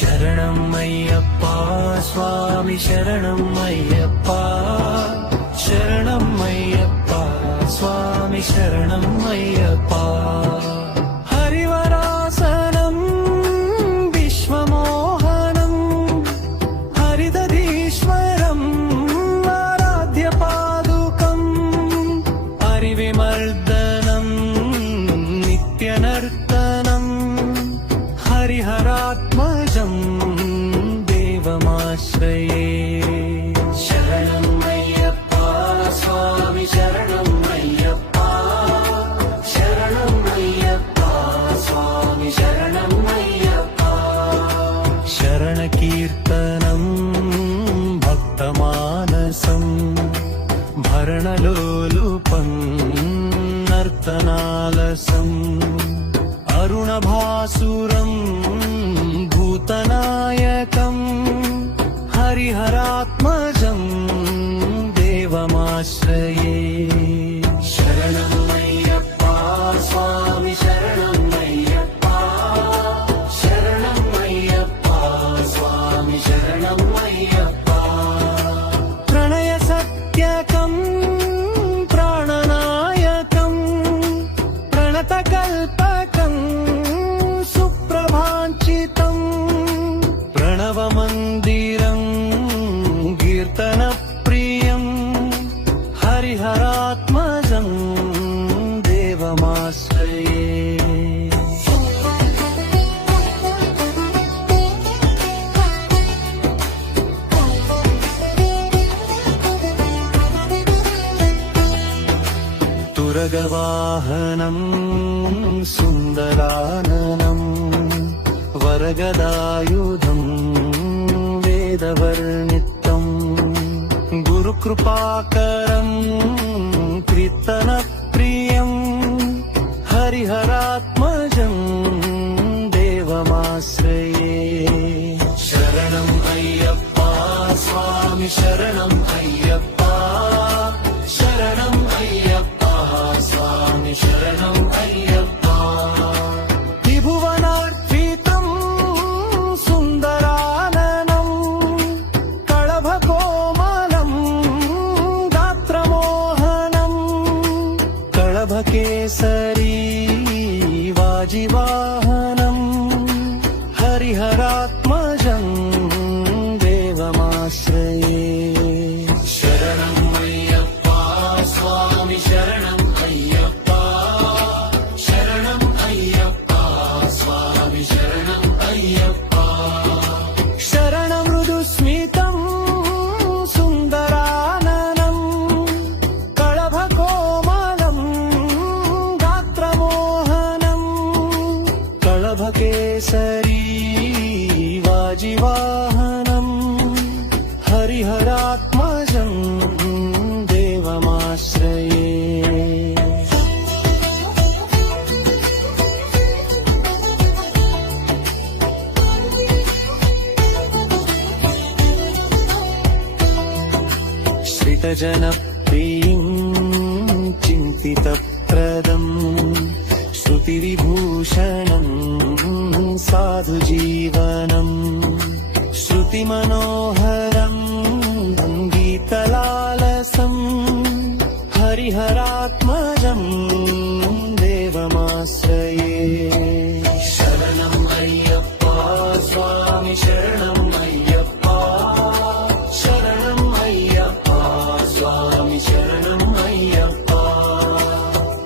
शरणमय्यप्पा स्वामी शरणमय्यप्पा शरणमय्यप्पा स्वामी शरणमय्यप्पा हरिवरासनं विश्वमोहनं हरिदधीश्वरम् आराध्यपादुकम् हरिविमर्दनं नित्यनर्तनं हरिहरात्मजं देवमाश्रये शरणमय्यप्पा स्वामी शरणमय्यप्पा शरणमय्यप्पा स्वामी शरणमय्यप्पा शरणकीर्तनं भक्तमानसं भरणलोलुपं नर्तनालसम् अरुणभासुरं भूतनायकं हरिहरात्मजं देवमाश्रये शरणमय्यप्पा स्वामी शरणमय्यप्पा शरणमय्यप्पा स्वामी शरणमय्यप्पा प्रणयसत्यकं प्राणनायकं प्रणतकल्पकं सुप्रभाञ्चितं प्रणवमन्दिरं कीर्तनप्रियं हरिहरात्मजं देवमाश्रये तुरगवाहनं सुन्दराननं वरगदायुधं वेदवर्णितं गुरुकृपाकरं कीर्तनप्रियं हरिहरात्मजं देवमाश्रये शरणं अय्यप्पा स्वामी शरणं अय्यप्पा शरणं अय्यप्पा स्वामी शरणं अय्यप्पा त्रिभुवनार्पितं सुन्दराननं कळभकोमलं गात्रमोहनं कळभकेसरी वाजिवाहनं हरिहरात्मजं देवमाश्रये शरणं अय्यप्पा स्वामी शरणं अय्यप्पा शरणं अय्यप्पा स्वामी शरणं अय्यप्पा शरणं मृदुस्मितं सुन्दराननं कळभकोमलं गात्रमोहनं कळभकेसरी वाजिवाहनं हरिहरात्मजं देवमाश्रये श्रितजनप्रियं चिन्तितप्रदं श्रुतिविभूषणं साधुजीवनं श्रुतिमनोहरं गीतलालसं हरिहरात्मजं देवमाश्रये शरणं अय्यप्पा स्वामी शरणं अय्यप्पा शरणं अय्यप्पा स्वामी शरणं अय्यप्पा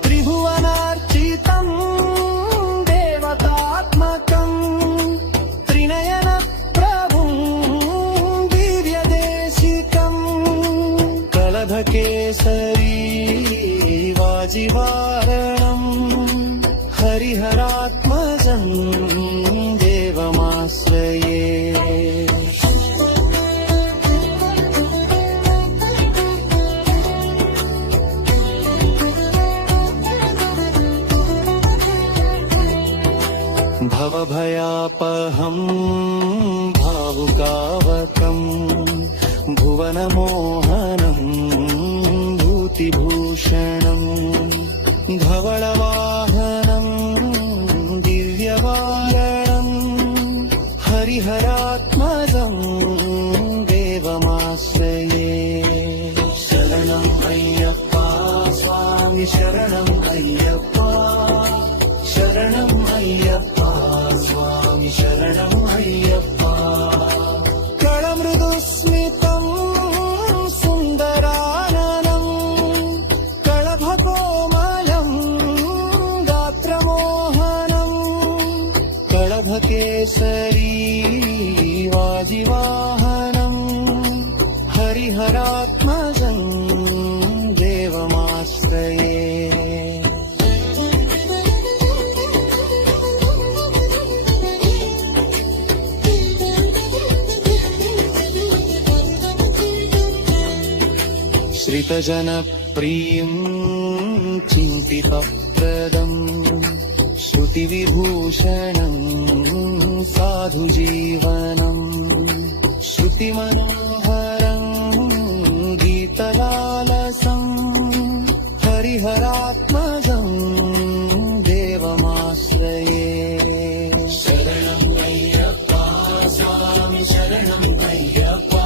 त्रिभुवनार्चितं देवतात्मकं त्रिनयनप्रभुं दिव्यदेशिकं कलभकेसरी वाजिवारणं हरिहरात्मजं देवमाश्रये भवभयापहं भावुकावकं भुवनमोहनं भूतिभूषणं धवलवाहनं दिव्यवारणं हरिहरा हरिहरात्मजं देवमाश्रये श्रितजनप्रियं चिन्तितप्रदं श्रुतिविभूषणं साधुजीवनं श्रुतिमनोहरं गीतलालसं हरिहरात्मजं देवमाश्रये शरणं अय्यप्पा स्वामी शरणं अय्यप्पा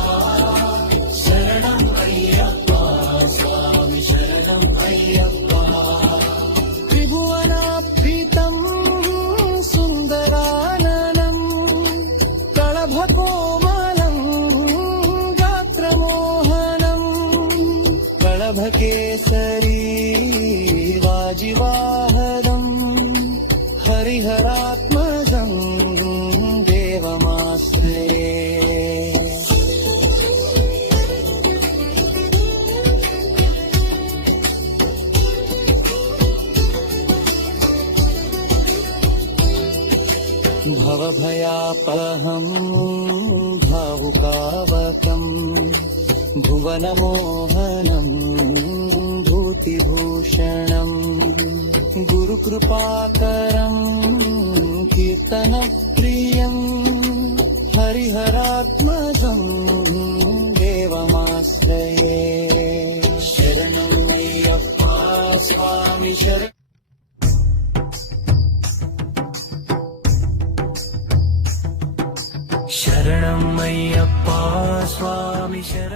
शरणं अय्यप्पा स्वामी शरणं अय्यप्पा त्रिभुवनाभीतं सुन्दराननं कळभकोमलं गात्रमोहनं कळभकेसरी वाजिवाहनं हरिहरात्मजं देवमाश्रये भवभयापहं भावुकावकं भुवनमोहनं भूतिभूषणं गुरुकृपाकरं कीर्तनप्रियं हरिहरात्मजं देवमाश्रये शरणं अय्यप्पा स्वामी शरणं शरणं अय्यप्पा स्वामी शरणं